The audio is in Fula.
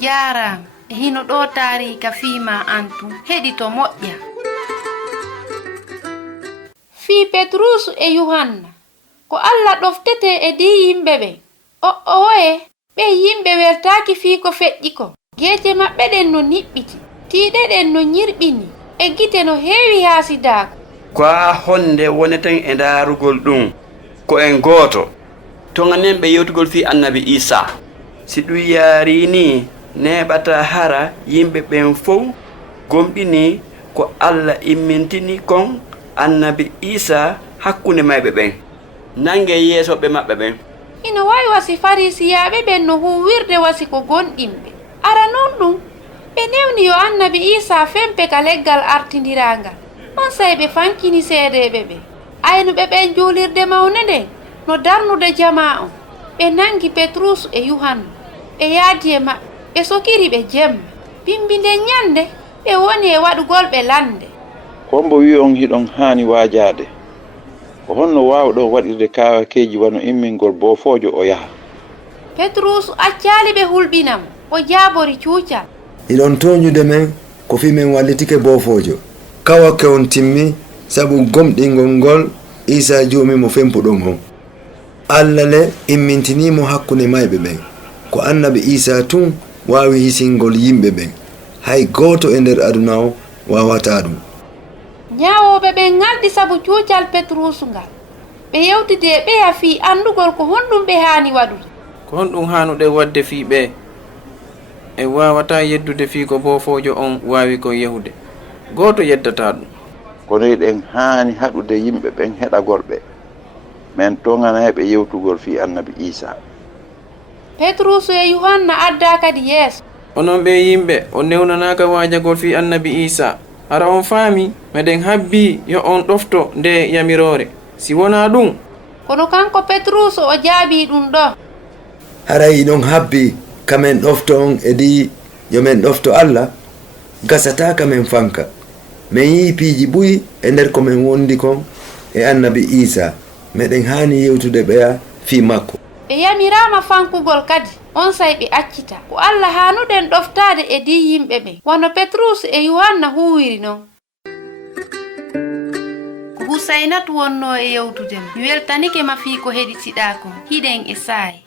Jaram hino ɗo taari ka fiima antu heɗito moƴƴa. Fii Petrus e Yohanna ko Allah ɗoftete e di yimɓe ɓe. Oye ɓe yimɓe weltaaki fii ko feƴƴi ko. Geeje maɓɓe ɗen no niɓɓiti, tiiɗe ɗen no ñirɓini, e gite no heewi haasidaako. Ko haa honde woneten e ndaarugol ɗum ko en gooto. Toŋanen ɓe yewtugol fii annabi Isa. Si ɗum yaari ni neɓata hara yimɓe ɓen fof gomɗini ko Allah immintini kon annabi Isa hakkunde mayɓe ɓen. Nange yeesoɓe maɓɓe ɓen. Ino wawi wasi farisiyaaɓe ɓen no huwirde wasi ko gonɗinɓe. Ara non ɗum ɓe newni yo annabi Isa fempe ka leggal artindirangal. On say ɓe fankini seedeɓe ɓe. Aynuɓe ɓen juulirde mawne nden no darnude jama on. Ɓe nangi Petrus e Yohanna. Ɓe yaadi e maɓɓe. Ɓe sokiri ɓe jemma. Bimbi nden nyande ɓe woni e waɗugol ɓe lande. Hombo wi on hiɗon haani waajade. O honno waawɗon waɗirde kaawakeeji wano immingol boofoojo o yaha. Petrus accaali ɓe hulɓinamo. O jaabori cuucal. Iɗon toñude men ko fi men wallitike boofoojo. Kawake on timmi sabu gomɗingol ngol Isa juumi mo fempuɗon on. Allah le immintinimo hakkunde mayɓe ɓen. Ko annabi Isa tun waawi hisingol yimɓe ɓen. Hay gooto e nder aduna o waawata ɗum. Ñaawoɓe ɓen ngalɗi sabu cuucal Petrus ngal. Ɓe yewtidi e ɓeya fii andugol ko honɗum ɓe haani waɗude. Ko honɗum haanuɗe waɗde fii ɓe e waawata yeddude fii ko boofoojo on waawi ko yahude. Gooto yeddata ɗum. Kono eɗen haani haɗude yimɓe ɓen heɗagol ɓe. Men toŋanaɓe yewtugol fii annabi Isa. Petrus e Yohanna adda kadi yeeso. Onon ɓe yimɓe o newnanaaka waajagol fii annabi Isa. Ara on faami meɗen habbi yo on ɗofto nde yamiroore. Si wonaa ɗum. Kono kanko Petrus o jaabii ɗum ɗo. Haray ɗon habbi kamen ɗofto on e di yo men ɗofto Allah. Gasata kamen fanka. Men yii piiji ɓuyi e nder ko men wondi kon e annabi Isa. Meɗen haani yewtude ɓeya fii makko. Ɓe yamirama fankugol kadi on say ɓe accita ko Allah haanuɗen ɗoftaade e di yimɓe ɓe wano Petrus e Yohanna huwiri non. Ko Husaynatu wonno e yewtude mi weltanike ma fii ko heɗitiɗa kon hiɗen e saayi.